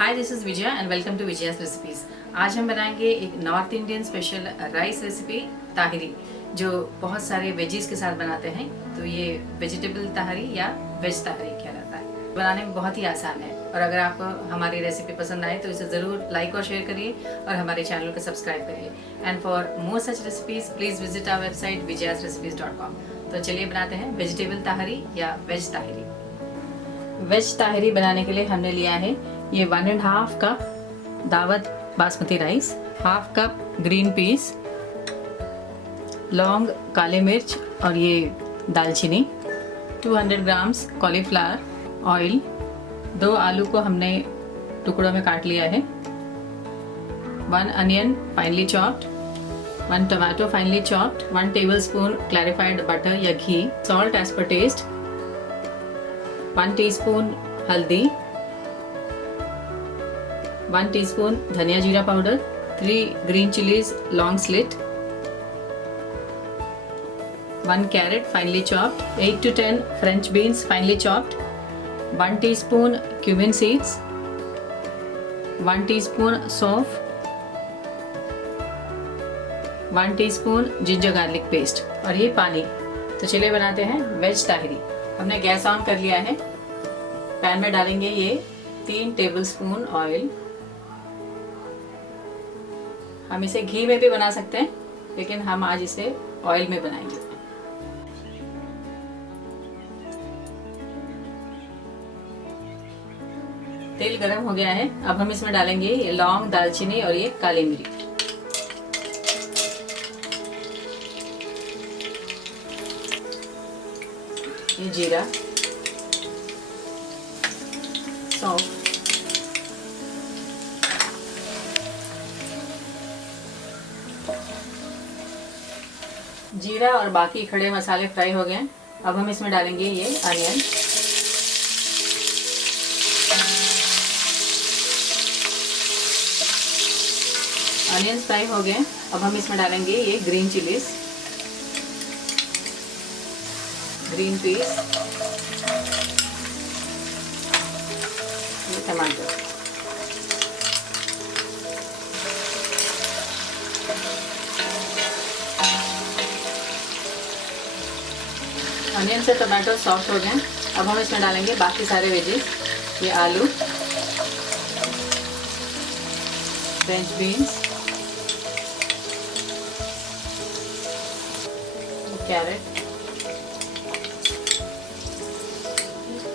Hi, this is Vijaya and welcome to Vijaya's recipes. आज हम बनाएंगे एक north Indian special rice recipe tahiri, जो बहुत सारे वेजीज के साथ बनाते हैं। तो ये वेजिटेबल ताहिरी या वेज ताहिरी कहलाता है। बनाने में बहुत ही आसान है और अगर आपको हमारी रेसिपी पसंद आए तो इसे ज़रूर लाइक और शेयर करिए और हमारे चैनल को सब्सक्राइब करिए। And for more such recipes please visit our website vijayasrecipes.com। तो चलिए बनाते हैं वेजिटेबल ताहिरी या वेज ताहिरी। वेज ताहिरी बनाने के लिए हमने लिया है ये 1.5 कप दावत basmati rice, 1/2 cup green peas, लौंग, काले मिर्च और ये दालचीनी, 200 ग्राम्स कॉलीफ्लावर, ऑयल, 2 आलू को हमने टुकड़ों में काट लिया है, 1 onion finely chopped, 1 tomato finely chopped, 1 tablespoon clarified butter या ghee, salt as per taste, 1 teaspoon haldi, 1 teaspoon dhania jeera powder, 3 green chillies long slit, 1 carrot finely chopped, 8 to 10 French beans finely chopped, 1 teaspoon cumin seeds, 1 teaspoon सौंफ, 1 teaspoon ginger garlic paste और ये पानी। तो चलिए बनाते हैं veg ताहिरी। हमने गैस ऑन कर लिया है। पैन में डालेंगे ये 3 टेबलस्पून ऑयल। हम इसे घी में भी बना सकते हैं, लेकिन हम आज इसे ऑयल में बनाएंगे। तेल गरम हो गया है। अब हम इसमें डालेंगे ये लौंग, दालचीनी और ये काली मिर्च। ये जीरा, सौंफ, जीरा और बाकी खड़े मसाले फ्राई हो गए। अब हम इसमें डालेंगे ये अनियन, अनियन फ्राई हो गए। अब हम इसमें डालेंगे ये ग्रीन चिलीज, ग्रीन पीस, ये टमाटर, अनियन से टमाटो सॉफ्ट हो गए। अब हम इसमें डालेंगे बाकी सारे वेजीज, ये आलू, French beans, carrot,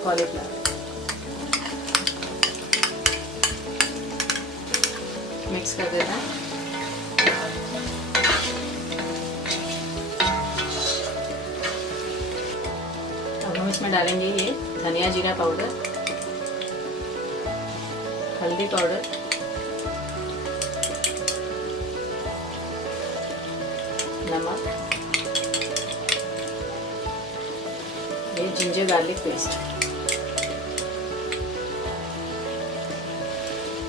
cauliflower, mix कर देना है। अब हम इसमें डालेंगे ये धनिया जीरा पाउडर, हल्दी पाउडर, नमक, ये जिंजर गार्लिक पेस्ट,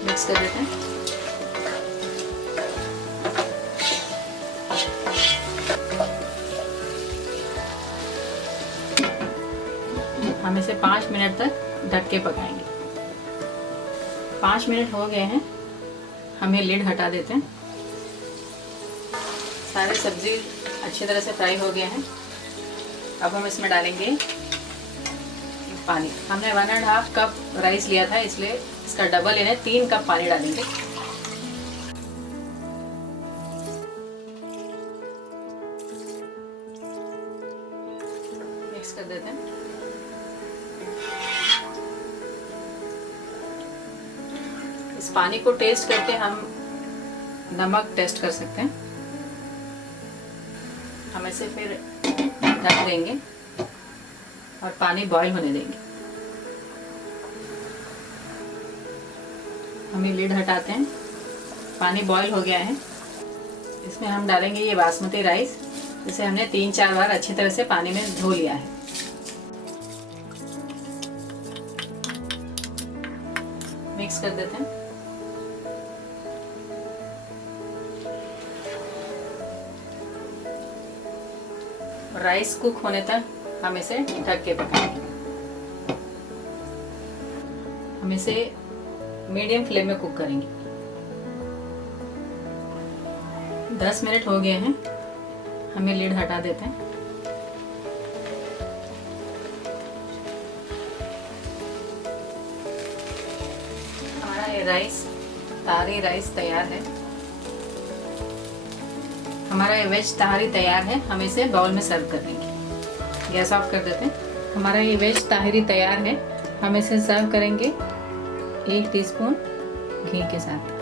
मिक्स कर देते हैं। हम इसे 5 मिनट तक ढक के पकाएंगे। 5 मिनट हो गए हैं। हम ये लिड हटा देते हैं। सारे सब्जी अच्छी तरह से फ्राई हो गए हैं। अब हम इसमें डालेंगे पानी। हमने 1.5 कप राइस लिया था, इसलिए इसका डबल यानी 3 कप पानी डालेंगे। मिक्स कर देते हैं। इस पानी को टेस्ट करके हम नमक टेस्ट कर सकते हैं। हम इसे फिर ढक देंगे और पानी बॉईल होने देंगे। हम ये लिड हटाते हैं। पानी बॉईल हो गया है। इसमें हम डालेंगे ये बासमती राइस, जिसे हमने 3-4 बार अच्छी तरह से पानी में धो लिया है। मिक्स कर देते हैं। राइस कुक होने तक हम इसे ढक के पकाएंगे। हम इसे मीडियम फ्लेम में कुक करेंगे। 10 मिनट हो गए हैं, हमें लिड हटा देते हैं। हमारा ये राइस, ताहरी राइस तैयार है। हमारा ये वेज ताहरी तैयार है, हम इसे बाउल में सर्व कर देंगे। गैस ऑफ कर देते हैं। हमारा ये वेज ताहरी तैयार है, हम इसे सर्व करेंगे 1 टीस्पून घी के साथ।